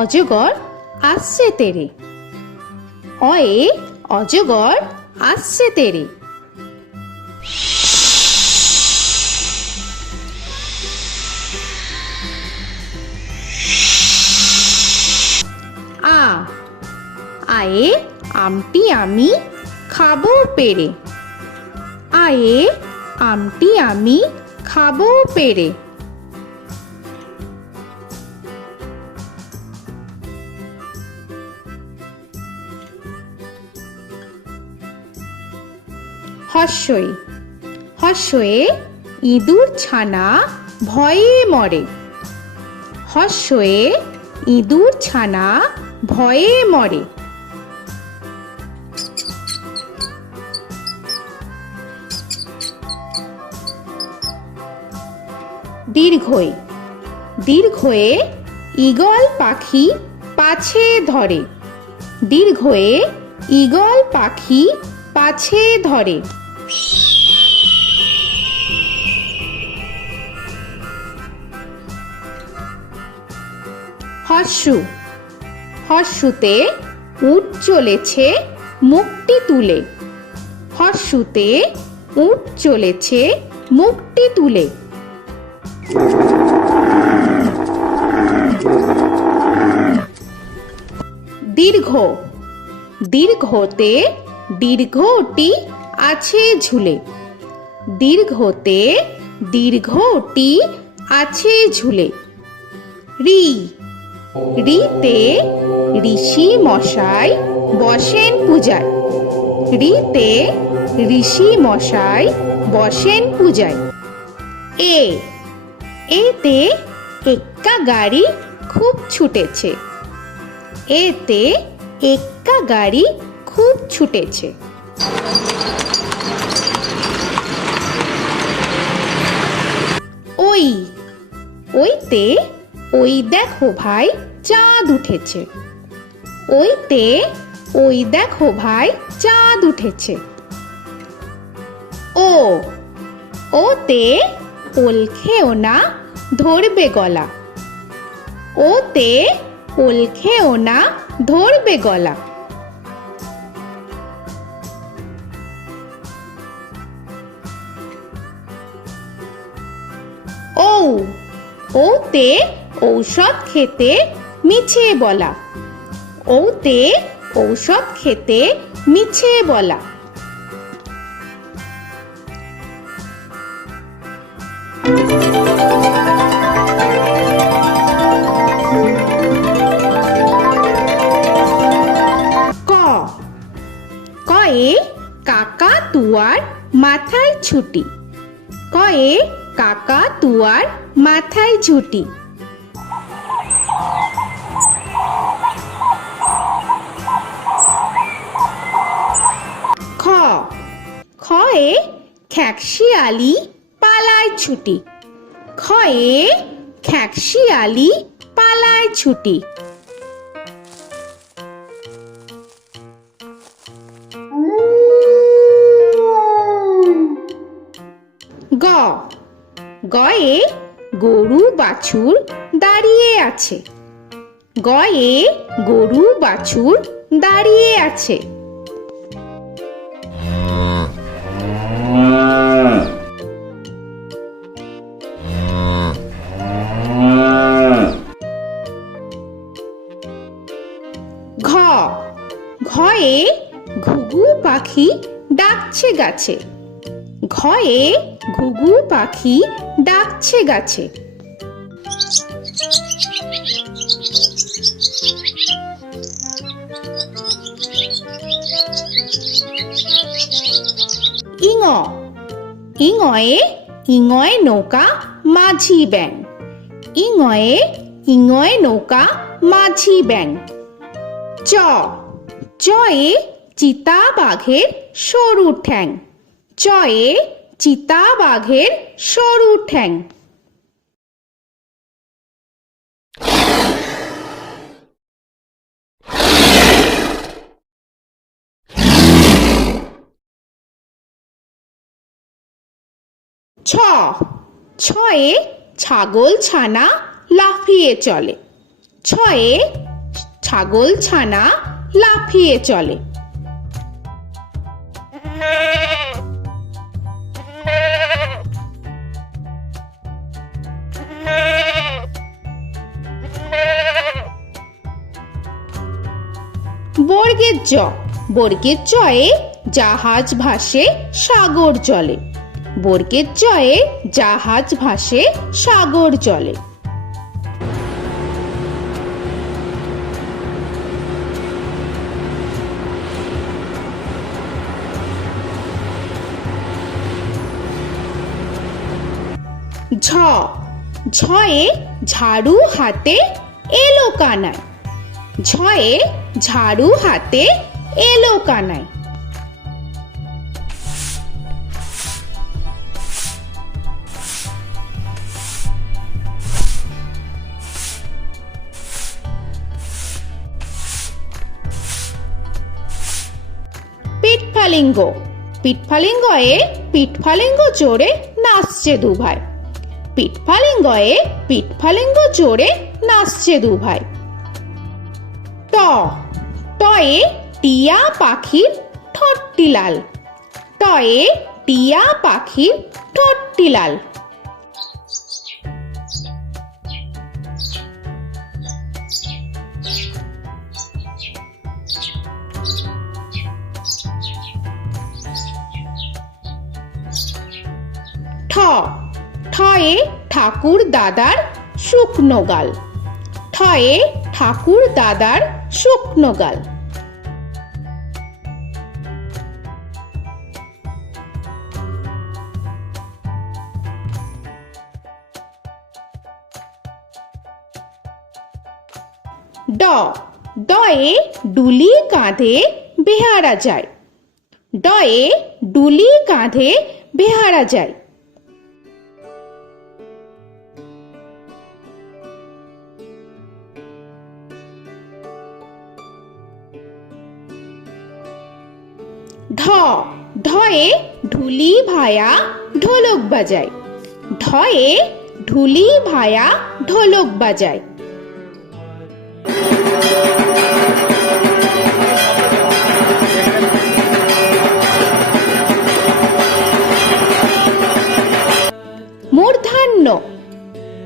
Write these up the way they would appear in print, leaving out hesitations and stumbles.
অজগর আসছে তেরে। অয়ে অজগর আসছে তেরে। আ আয়ে আমটি আমি খাবো পেরে। আয়ে আমটি আমি খাবো পেরে। হর্ষই হর্ষয়ে ইঁদুর ছানা ভয়ে মরে। হর্ষয়ে ইঁদুর ছানা ভয়ে মরে। দীর্ঘই দীর্ঘয়ে ঈগল পাখি পাছে ধরে। দীর্ঘয়ে ঈগল পাখি পাছে ধরে। হর্ষু হর্ষুতে উট চলেছে মুখটি তুলে। হর্ষুতে উট চলেছে মুখটি তুলে। দীর্ঘ দীর্ঘতে দীর্ঘটি আছে ঝুলে। দীর্ঘতে দীর্ঘটি আছে ঝুলে। রি রিতে ঋষি মশাই বসেন পূজায়। রিতে ঋষি মশাই বসেন পূজায়। এ এতে এক্কা গাড়ি খুব ছুটেছে। এতে এক্কা গাড়ি খুব ছুটেছে। ওই ওইতে ওই দেখো ভাই চাঁদ উঠেছে। ওইতে ওই দেখো ভাই চাঁদ উঠেছে। ও ওতে ওল খেও না ধরবে গলা। ওতে ওল খেও না ধরবে গলা। ও ওতে ঔষধ খেতে মিছে বলা। ওতে ঔষধ খেতে মিছে বলা। ক কয়ে কাকা তুয়ার মাথায় ছুটি। কয়ে কাকা তুয়ার মাথায় ঝুটি। খ খয়ে খ্যাকশিয়ালি পালায় ছুটি। খয়ে খ্যাকশিয়ালি পালায় ছুটি। গ গয়ে গরু বাছুর দাঁড়িয়ে আছে। গয়ে গরু বাছুর দাঁড়িয়ে আছে। ঘ ঘয়ে ঘুঘু পাখি ডাকছে গাছে। ঘয়ে ঘুঘু পাখি ডাকছে গাছে। ইঙ ইঙয়ে ইঙয়ে নৌকা মাঝি ব্যাং। ইঙয়ে ইঙয়ে নৌকা মাঝি ব্যাং। চ চয়ে চিতা বাঘের সরু ঠ্যাং। চয়ে চিতা বাঘের সরু ঠ্যাং। ছ ছয়ে ছাগল ছানা লাফিয়ে চলে। ছয়ে ছাগল ছানা লাফিয়ে চলে। বর্গের জ, বর্গের জয়ে জাহাজ ভাসে সাগর জলে। বর্গের জয়ে জাহাজ ভাসে সাগর জলে। ঝ, ঝয়ে ঝাড়ু হাতে এলো কানায়। ঝয়ে ঝাড়ু হাতে এলো কানায়। পিঠফালিঙ্গ, পিঠফালিঙ্গয়ে পিঠফালিঙ্গ চড়ে নাচছে দুভাই। পিঠফালিঙ্গয়ে পিঠফালিঙ্গ চড়ে নাচছে দুভাই। ট, টয়ে টিয়া পাখির ঠোঁটটি লাল। টয়ে টিয়া পাখির ঠোঁটটি লাল। ঠ, ঠয়ে ঠাকুর দাদার শুকনো গাল। ঠয়ে ঠাকুর দাদার শুকনো গাল। ড, ডয়ে ডুলি কাঁধে বেহারা যায়। ডয়ে ডুলি কাঁধে বেহারা যায়। ঢ, ঢয়ে ঢুলি ভায়া ঢোলক বাজায়। ঢয়ে ঢুলি ভায়া ঢোলক বাজায়। মূর্ধন্য,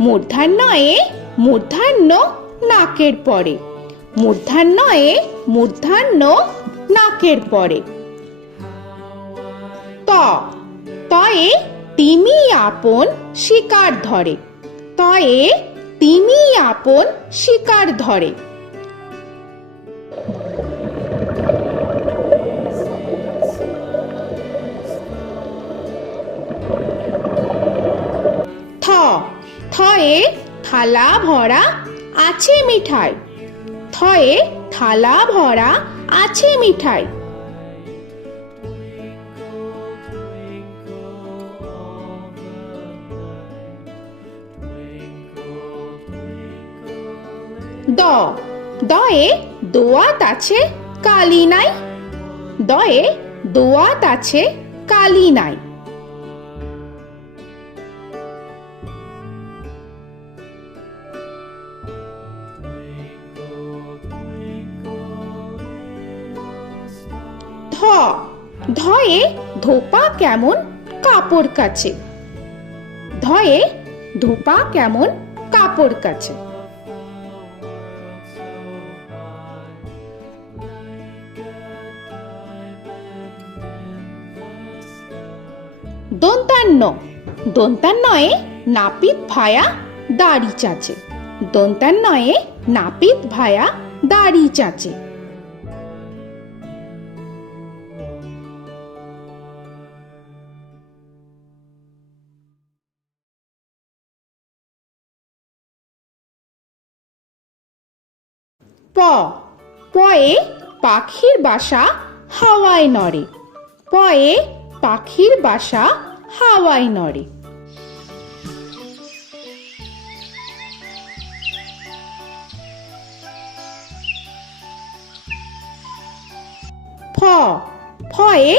মূর্ধন্যয়ে মূর্ধন্য নাকের পরে। মূর্ধন্যয়ে মূর্ধন্য নাকের পরে। ত, তয়ে তিমি আপন শিকার ধরে। তয়ে তিমি আপন শিকার ধরে। থ, থয়ে থালা ভরা আছে মিঠাই। থয়ে থালা ভরা আছে মিঠাই। দ, দয়ে দোয়াত আছে কালি নাই। দয়ে দোয়াত আছে কালি নাই। ধ, ধয়ে ধোপা কেমন কাপড় কাছে। ধয়ে ধোপা কেমন কাপড় কাছে। দন্তান্ন, দন্তান্নয়ে নাপিত ভায়া দাড়ি চাচে। দন্তান্নয়ে নাপিত ভায়া দাড়ি চাচে। প, পয়ে পাখির বাসা হাওয়ায় নড়ে। পয়ে পাখির বাসা হাওয়ায় নড়ে। ফ, ফয়ে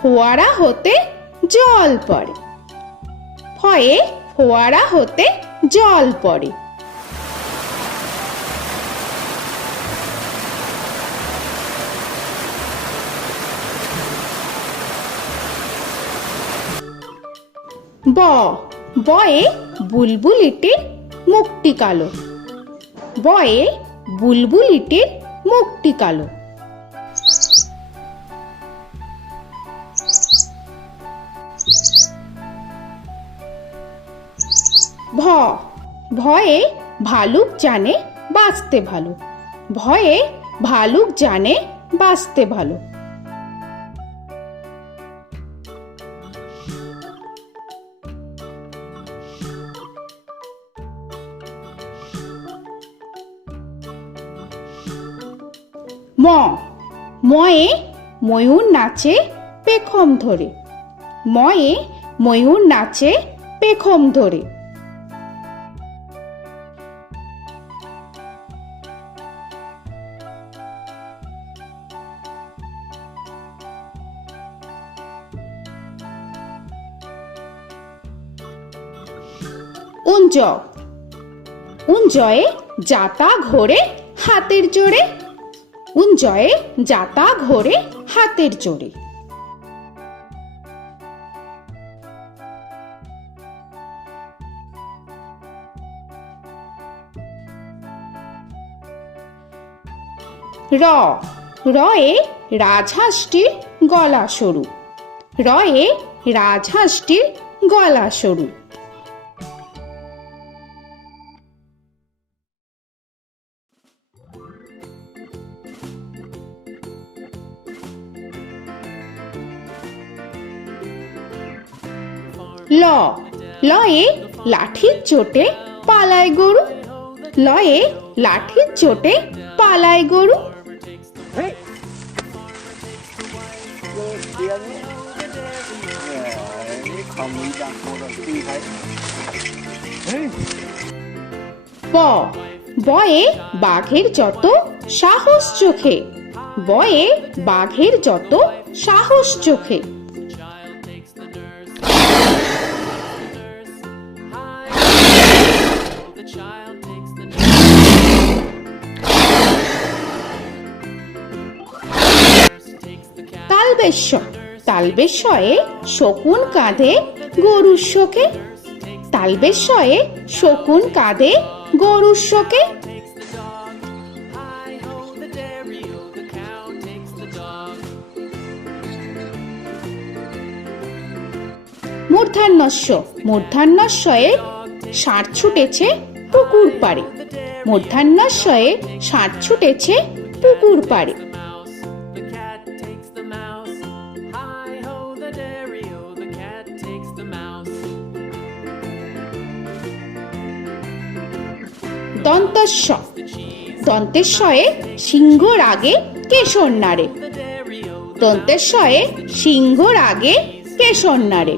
ফোয়ারা হতে জল পড়ে। ফয়ে ফোয়ারা হতে জল পড়ে। ব বয়ে বুলবুলিটির মুখটি কালো। বয়ে বুলবুলিটির মুখটি কালো। ভ ভয়ে ভালুক জানে বাঁচতে ভালো। ভয়ে ভালুক জানে বাঁচতে ভালো। ম ময়ে ময়ূর নাচে পেখম ধরে। ময়ে ময়ূর নাচে পেখম ধরে। উঞ্জ উঞ্জয়ে যাতা ঘোরে হাতের জোরে। উঞ্জয়ে যাতা ঘোরে হাতের জোরে। র রয়ে রাজহাঁসটির গলা সরু। রয়ে রাজহাঁসটির গলা সরু। ল লয়ে লাঠির চোটে পালায় গরু। লয়ে লাঠির চোটে পালায় গরু। ব বয়ে বাঘের যত সাহস চোখে। বয়ে বাঘের যত সাহস চোখে। তালবেশ্য তালবেশ্যয়ে শকুন কাঁধে গরুর শোকে। তালবেশ্যয়ে শকুন কাঁধে গরুর শোকে। মূর্ধন্যস্য মূর্ধন্যস্বয়ে ষাঁড় ছুটেছে পুকুর পাড়ে। মূর্ধন্যস্বয়ে ষাঁড় ছুটেছে পুকুর পাড়ে। দন্তস্ব দন্তেশ্বয়ে সিংহর আগে কেশর নাড়ে। দন্তেশ্বয়ে সিংহর আগে কেশর নাড়ে।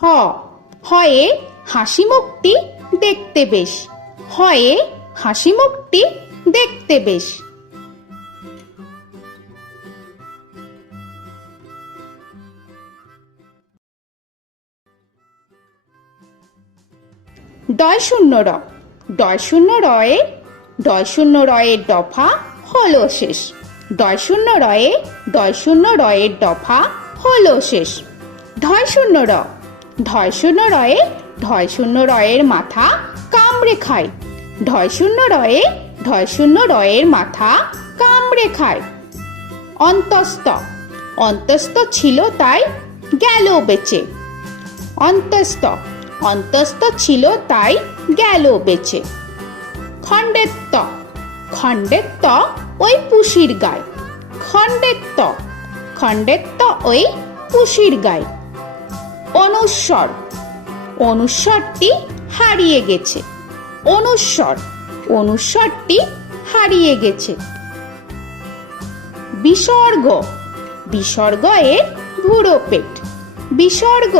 হ হয়ে হাসি মুখটি দেখতে বেশ। হয়ে হাসি মুখটি দেখতে বেশ। ডয় শূন্য র ডয় শূন্য রয়ে ডয় শূন্য রয়ের দফা হলো শেষ। ডয় শূন্য রয়ে ডয় শূন্য রয়ের দফা হলো শেষ। ঢয় শূন্য র ঢয় শূন্য রয়ে ঢয় শূন্য রয়ের মাথা কামড়ে খায়। ঢয় শূন্য রয়ে ঢয় শূন্য রয়ের মাথা কামড়ে খায়। অন্তস্থ অন্তস্থ ছিল তাই গেল বেঁচে। অন্তস্থ অন্তস্থ ছিল তাই গেল বেঁচে। খণ্ডেত্ব খণ্ডেত্ব ওই পুষির গায়। খণ্ডেত্ব খণ্ডেত্ব ওই পুষির গায়। অনুস্বর অনুস্বরটি হারিয়ে গেছে। অনুস্বর অনুস্বরটি হারিয়ে গেছে। বিসর্গ বিসর্গ এর বুড়ো পেট। বিসর্গ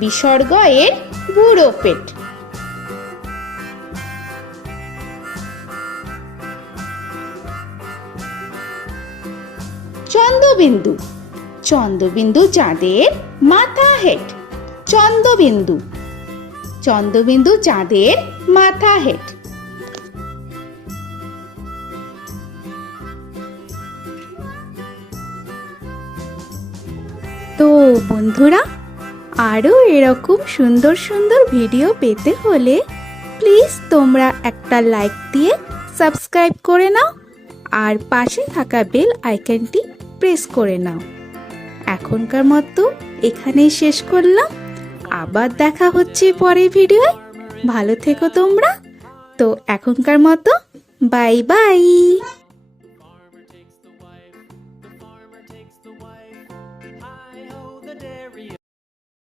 বিসর্গ এর বুড়ো পেট। চন্দ্রবিন্দু চন্দ্রবিন্দু চাঁদের মাথা হেট। চন্দ্রবিন্দু চন্দ্রবিন্দু চাঁদের মাথা হেট। তো বন্ধুরা, আরও এরকম সুন্দর সুন্দর ভিডিও পেতে হলে প্লিজ তোমরা একটা লাইক দিয়ে সাবস্ক্রাইব করে নাও আর পাশে থাকা বেল আইকনটি প্রেস করে নাও। এখনকার মতো এখানেই শেষ করলাম, আবার দেখা হচ্ছে পরের ভিডিওয়। ভালো থেকো তোমরা। তো এখনকার মতো বাই বাই।